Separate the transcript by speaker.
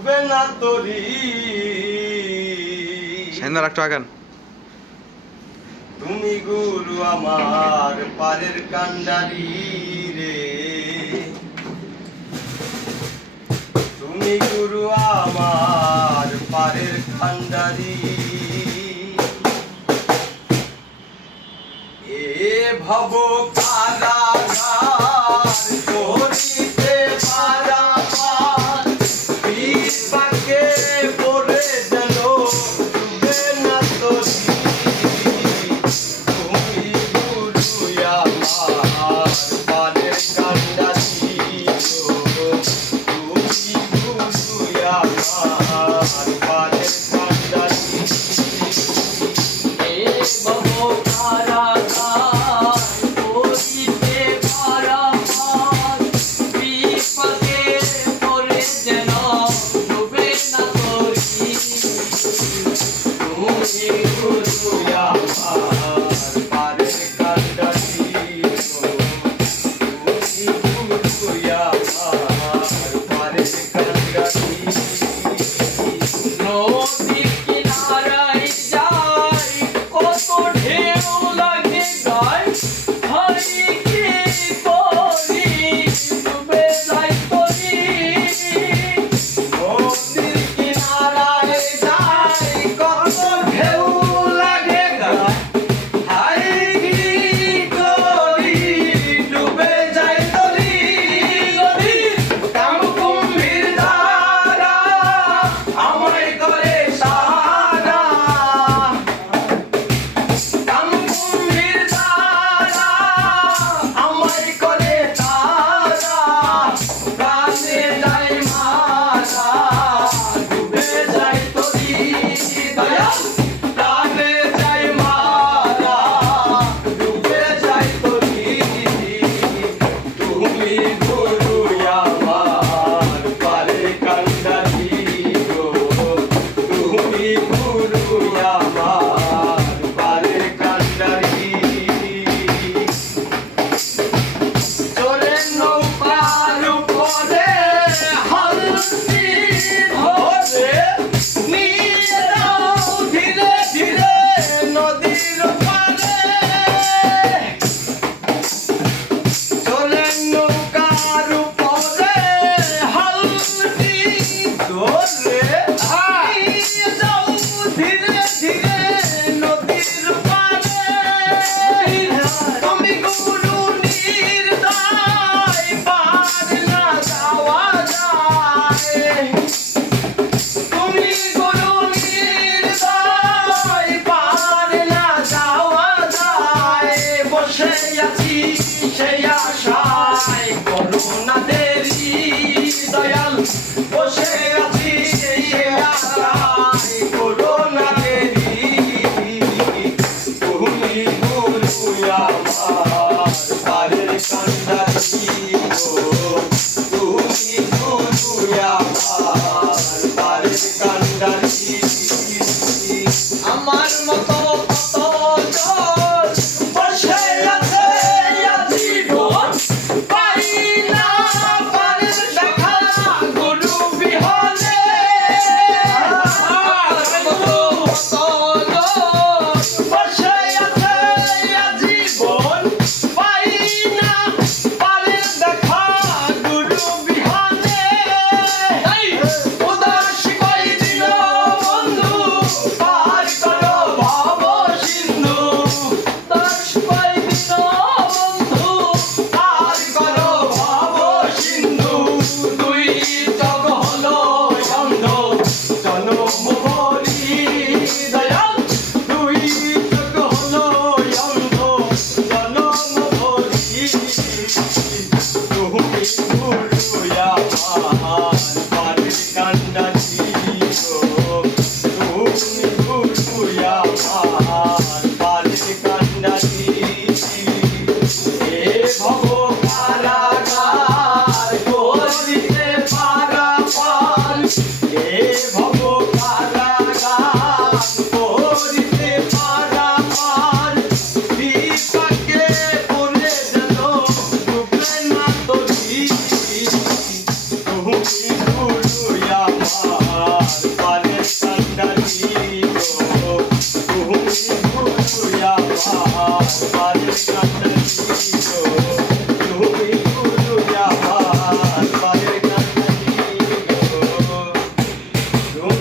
Speaker 1: ডুবে না তরি
Speaker 2: একটু আগান
Speaker 1: তুমি গুরু আমার পারের কান্ডারি রে। তুমি গুরু আমার পারের কান্ডারি। এ ভব কারাগার তোরি সেই আছি সেই আশায়। Corona Thank you. Pakistan